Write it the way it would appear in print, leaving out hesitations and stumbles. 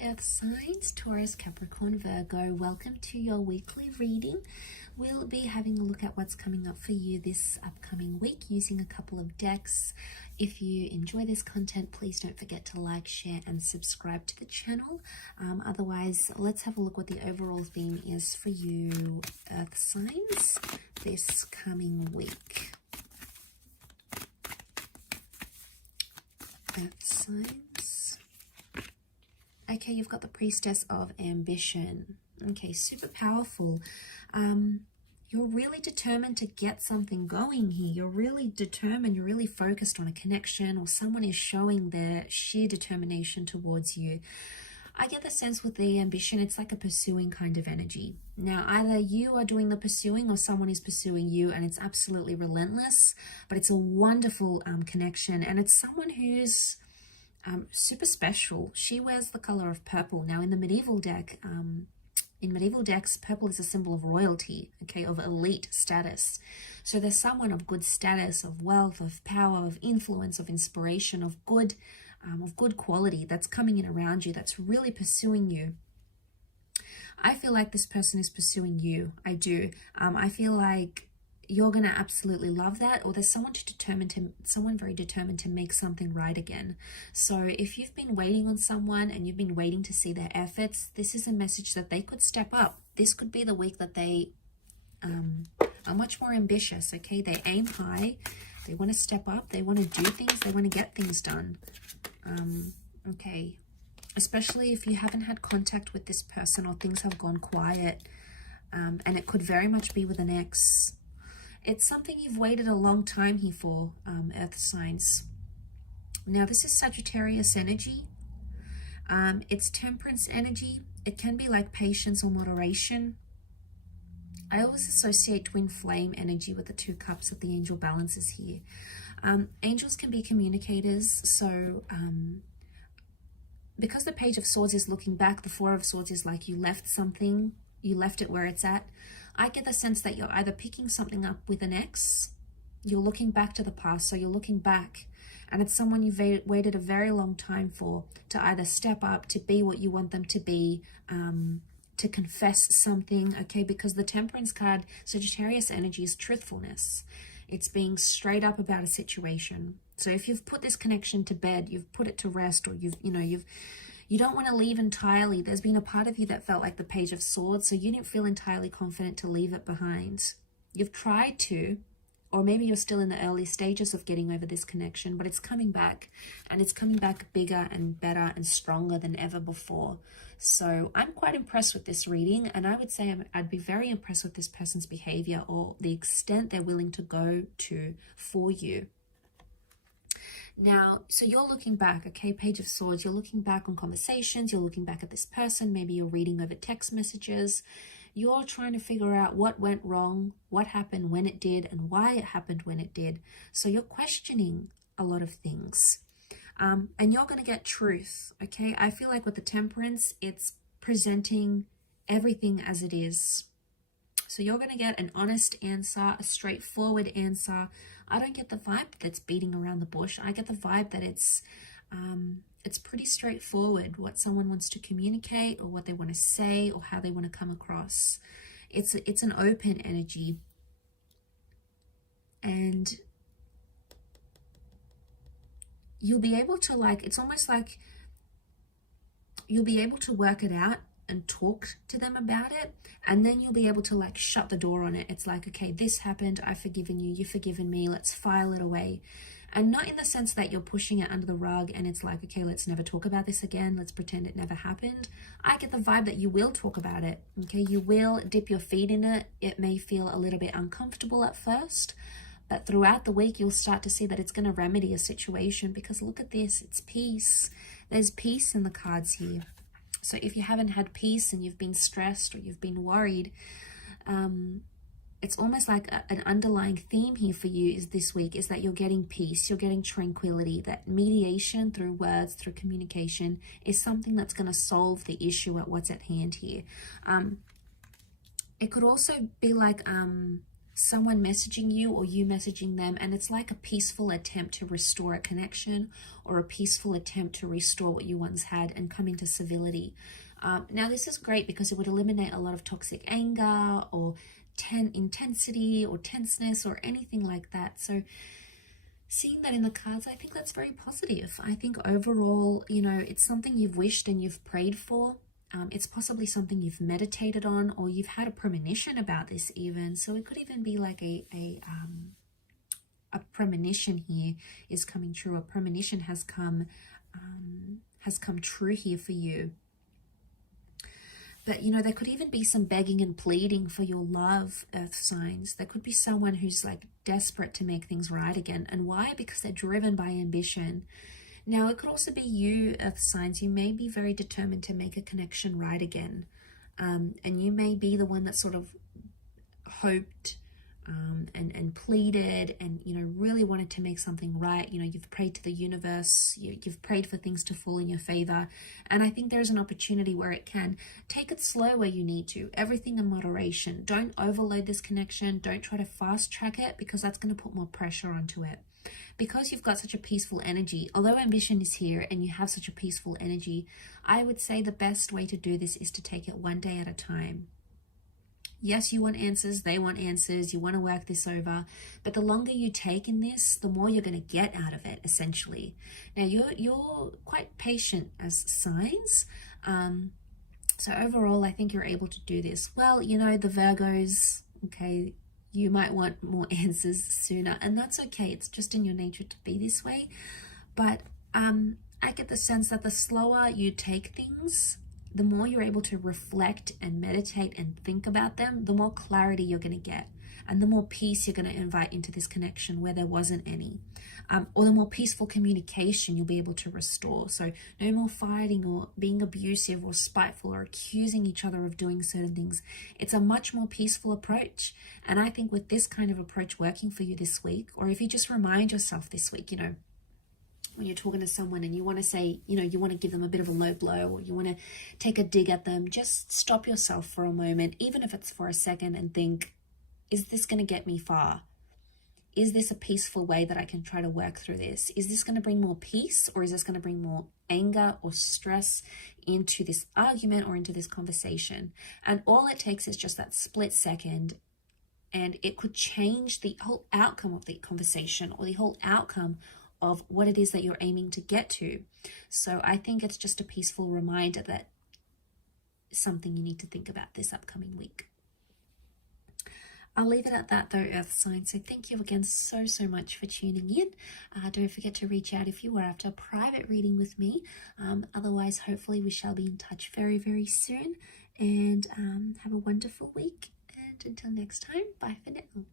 Hi Earth signs, Taurus, Capricorn, Virgo. Welcome to your weekly reading. We'll be having a look at what's coming up for you this upcoming week using a couple of decks. If you enjoy this content, please don't forget to like, share and subscribe to the channel. Otherwise, let's have a look what the overall theme is for you Earth signs this coming week. Earth signs. Okay, you've got the Priestess of Ambition. Okay, super powerful. You're really determined to get something going here. You're really determined, you're really focused on a connection, or someone is showing their sheer determination towards you. I get the sense with the ambition, it's like a pursuing kind of energy. Now, either you are doing the pursuing or someone is pursuing you, and it's absolutely relentless, but it's a wonderful connection, and it's someone who's super special. She wears the color of purple. Now, in the medieval deck, in medieval decks, purple is a symbol of royalty, okay, of elite status. So there's someone of good status, of wealth, of power, of influence, of inspiration, of good quality that's coming in around you, that's really pursuing you. I feel like this person is pursuing you. I do. I feel like you're going to absolutely love that, or there's someone very determined to make something right again. So if you've been waiting on someone and you've been waiting to see their efforts, this is a message that they could step up. This could be the week that they are much more ambitious, okay? They aim high, they want to step up, they want to do things, they want to get things done. Okay, especially if you haven't had contact with this person or things have gone quiet, and it could very much be with an ex. It's something you've waited a long time here for, Earth signs. Now, this is Sagittarius energy. It's Temperance energy. It can be like patience or moderation. I always associate twin flame energy with the 2 cups that the angel balances here. Angels can be communicators, so because the Page of Swords is looking back, the 4 of Swords is like you left something, you left it where it's at. I get the sense that you're either picking something up with an ex, you're looking back to the past, so you're looking back, and it's someone you've waited a very long time for, to either step up, to be what you want them to be, to confess something, okay? Because the Temperance card, Sagittarius energy, is truthfulness. It's being straight up about a situation. So if you've put this connection to bed, you've put it to rest, or you don't want to leave entirely. There's been a part of you that felt like the Page of Swords, so you didn't feel entirely confident to leave it behind. You've tried to, or maybe you're still in the early stages of getting over this connection, but it's coming back, and it's coming back bigger and better and stronger than ever before. So I'm quite impressed with this reading, and I would say I'd be very impressed with this person's behavior or the extent they're willing to go to for you. Now, so you're looking back, okay, Page of Swords, you're looking back on conversations, you're looking back at this person, maybe you're reading over text messages, you're trying to figure out what went wrong, what happened when it did, and why it happened when it did. So you're questioning a lot of things, and you're going to get truth, okay? I feel like with the Temperance, it's presenting everything as it is. So you're going to get an honest answer, a straightforward answer. I don't get the vibe that's beating around the bush. I get the vibe that it's pretty straightforward what someone wants to communicate, or what they want to say, or how they want to come across. It's an open energy, and you'll be able to, like, it's almost like you'll be able to work it out and talk to them about it, and then you'll be able to, like, shut the door on it. It's like, okay, this happened, I've forgiven you, you've forgiven me, let's file it away. And not in the sense that you're pushing it under the rug and it's like, okay, let's never talk about this again, let's pretend it never happened. I get the vibe that you will talk about it, okay? You will dip your feet in it. It may feel a little bit uncomfortable at first, but throughout the week you'll start to see that it's going to remedy a situation, because look at this, it's peace. There's peace in the cards here. So if you haven't had peace and you've been stressed or you've been worried, it's almost like an underlying theme here for you is this week is that you're getting peace, you're getting tranquility, that mediation through words, through communication is something that's going to solve the issue at what's at hand here. It could also be like someone messaging you or you messaging them, and it's like a peaceful attempt to restore a connection or a peaceful attempt to restore what you once had and come into civility. Now, this is great because it would eliminate a lot of toxic anger or intensity or tenseness or anything like that. So seeing that in the cards, I think that's very positive. I think overall, you know, it's something you've wished and you've prayed for. It's possibly something you've meditated on, or you've had a premonition about this even. So it could even be like a premonition here is coming true. A premonition has come true here for you. But, you know, there could even be some begging and pleading for your love, earth signs. There could be someone who's like desperate to make things right again. And why? Because they're driven by ambition. Now, it could also be you, earth signs. You may be very determined to make a connection right again. And you may be the one that sort of hoped and pleaded and, you know, really wanted to make something right. You know, you've prayed to the universe. You've prayed for things to fall in your favor. And I think there's an opportunity where it can. Take it slow where you need to. Everything in moderation. Don't overload this connection. Don't try to fast track it, because that's going to put more pressure onto it. Because you've got such a peaceful energy, although ambition is here and you have such a peaceful energy, I would say the best way to do this is to take it one day at a time. Yes, you want answers, they want answers, you want to work this over, but the longer you take in this, the more you're going to get out of it, essentially. Now, you're quite patient as signs, so overall, I think you're able to do this. Well, you know, the Virgos, okay, you might want more answers sooner, and that's okay. It's just in your nature to be this way. But I get the sense that the slower you take things, the more you're able to reflect and meditate and think about them, the more clarity you're going to get, and the more peace you're going to invite into this connection where there wasn't any, or the more peaceful communication you'll be able to restore. So no more fighting or being abusive or spiteful or accusing each other of doing certain things. It's a much more peaceful approach. And I think with this kind of approach working for you this week, or if you just remind yourself this week, you know, when you're talking to someone and you want to say, you know, you want to give them a bit of a low blow, or you want to take a dig at them, just stop yourself for a moment, even if it's for a second, and think, is this going to get me far? Is this a peaceful way that I can try to work through this? Is this going to bring more peace, or is this going to bring more anger or stress into this argument or into this conversation? And all it takes is just that split second, and it could change the whole outcome of the conversation, or the whole outcome of what it is that you're aiming to get to. So I think it's just a peaceful reminder that something you need to think about this upcoming week. I'll leave it at that though, earth signs. So thank you again so much for tuning in. Don't forget to reach out if you are after a private reading with me. Otherwise, hopefully we shall be in touch very soon. And have a wonderful week. And until next time, bye for now.